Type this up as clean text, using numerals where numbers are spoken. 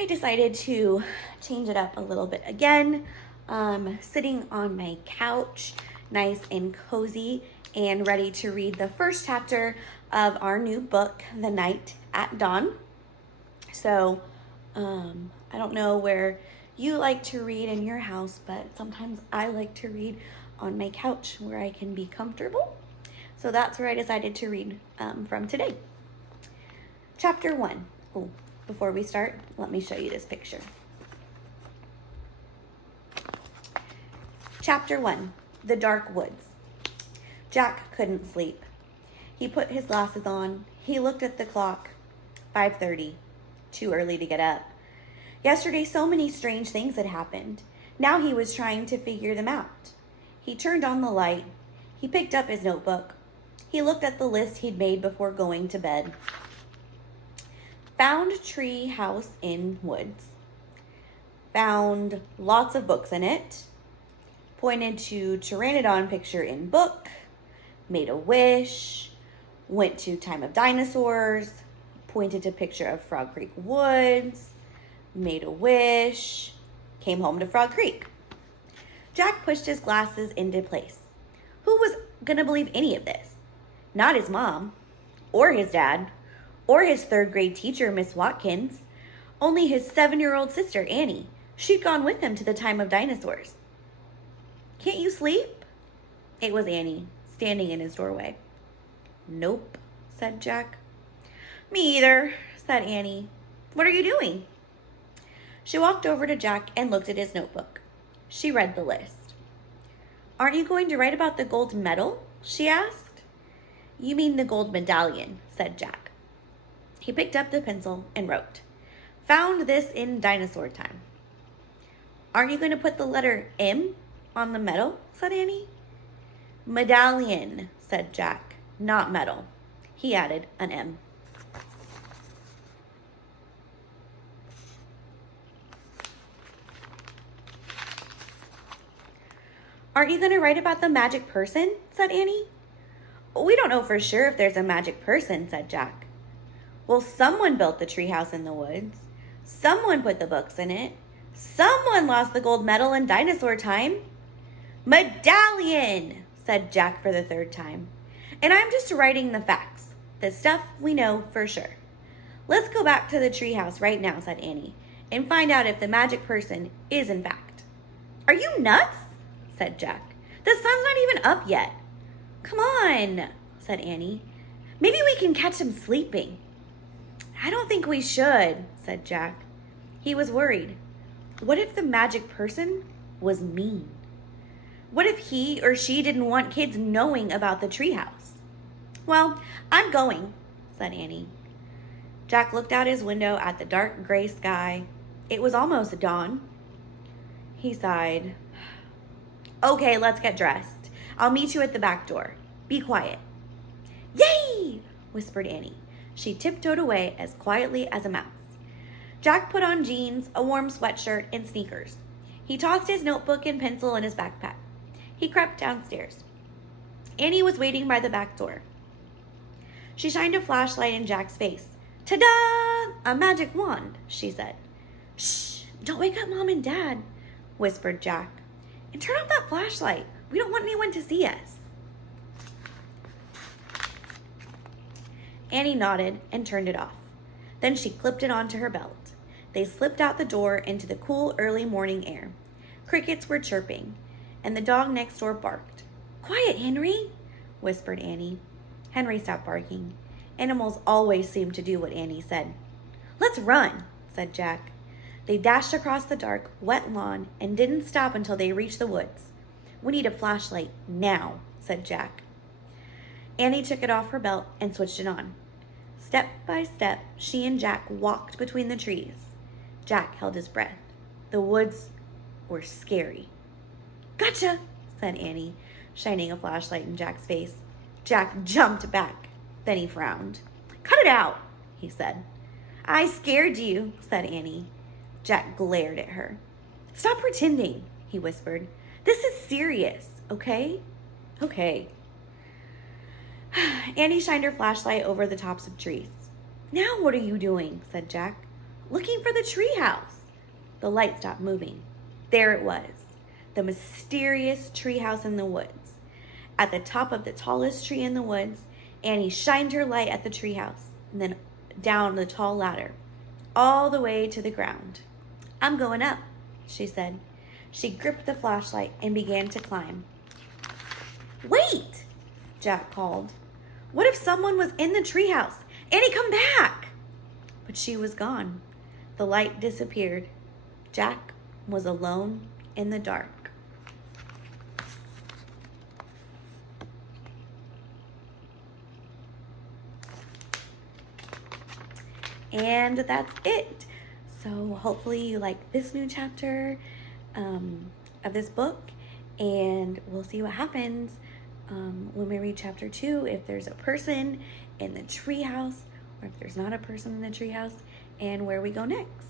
I decided to change it up a little bit again. Sitting on my couch, nice and cozy, and ready to read the first chapter of our new book, The Night at Dawn. So, I don't know where you like to read in your house, but sometimes I like to read on my couch where I can be comfortable. So that's where I decided to read from today. Chapter 1. Oh, before we start, let me show you this picture. Chapter 1. The Dark Woods. Jack couldn't sleep. He put his glasses on. He looked at the clock. 5:30. Too early to get up. Yesterday, so many strange things had happened. Now he was trying to figure them out. He turned on the light. He picked up his notebook. He looked at the list he'd made before going to bed. Found tree house in woods. Found lots of books in it. Pointed to pteranodon picture in book. Made a wish. Went to time of dinosaurs. Pointed to picture of Frog Creek Woods. Made a wish. Came home to Frog Creek. Jack pushed his glasses into place. Who was gonna believe any of this? Not his mom, or his dad, or his third grade teacher, Miss Watkins. Only his 7-year-old sister, Annie. She'd gone with him to the time of dinosaurs. Can't you sleep? It was Annie, standing in his doorway. Nope, said Jack. Me either, said Annie. What are you doing? She walked over to Jack and looked at his notebook. She read the list. Aren't you going to write about the gold medal? She asked. You mean the gold medallion, said Jack. He picked up the pencil and wrote, Found this in dinosaur time. Aren't you going to put the letter M on the medal? Said Annie. Medallion, said Jack, not medal. He added an M. Aren't you going to write about the magic person? Said Annie. We don't know for sure if there's a magic person, said Jack. Well, someone built the treehouse in the woods. Someone put the books in it. Someone lost the gold medal in dinosaur time. Medallion, said Jack for the third time. And I'm just writing the facts, the stuff we know for sure. Let's go back to the treehouse right now, said Annie, and find out if the magic person is in fact. Are you nuts? Said Jack. The sun's not even up yet. Come on, said Annie. Maybe we can catch him sleeping. I don't think we should, said Jack. He was worried. What if the magic person was mean? What if he or she didn't want kids knowing about the treehouse? Well, I'm going, said Annie. Jack looked out his window at the dark gray sky. It was almost dawn. He sighed. Okay, let's get dressed. I'll meet you at the back door. Be quiet. Yay! Whispered Annie. She tiptoed away as quietly as a mouse. Jack put on jeans, a warm sweatshirt, and sneakers. He tossed his notebook and pencil in his backpack. He crept downstairs. Annie was waiting by the back door. She shined a flashlight in Jack's face. Ta-da! A magic wand, she said. Shh! Don't wake up Mom and Dad, whispered Jack. And turn off that flashlight. We don't want anyone to see us. Annie nodded and turned it off. Then she clipped it onto her belt. They slipped out the door into the cool early morning air. Crickets were chirping, and the dog next door barked. Quiet, Henry, whispered Annie. Henry stopped barking. Animals always seemed to do what Annie said. Let's run, said Jack. They dashed across the dark, wet lawn and didn't stop until they reached the woods. We need a flashlight now, said Jack. Annie took it off her belt and switched it on. Step by step, she and Jack walked between the trees. Jack held his breath. The woods were scary. Gotcha, said Annie, shining a flashlight in Jack's face. Jack jumped back. Then he frowned. Cut it out, he said. I scared you, said Annie. Jack glared at her. Stop pretending, he whispered. This is serious, okay? Okay. Annie shined her flashlight over the tops of trees. Now what are you doing? Said Jack. looking for the treehouse. The light stopped moving. There it was, the mysterious treehouse in the woods. At the top of the tallest tree in the woods, Annie shined her light at the treehouse and then down the tall ladder, all the way to the ground. I'm going up, she said. She gripped the flashlight and began to climb. Wait, Jack called. What if someone was in the treehouse? Annie, come back! But she was gone. The light disappeared. Jack was alone in the dark. And that's it. So hopefully you like this new chapter of this book, and we'll see what happens when we read chapter 2, if there's a person in the treehouse or if there's not a person in the treehouse, and where we go next.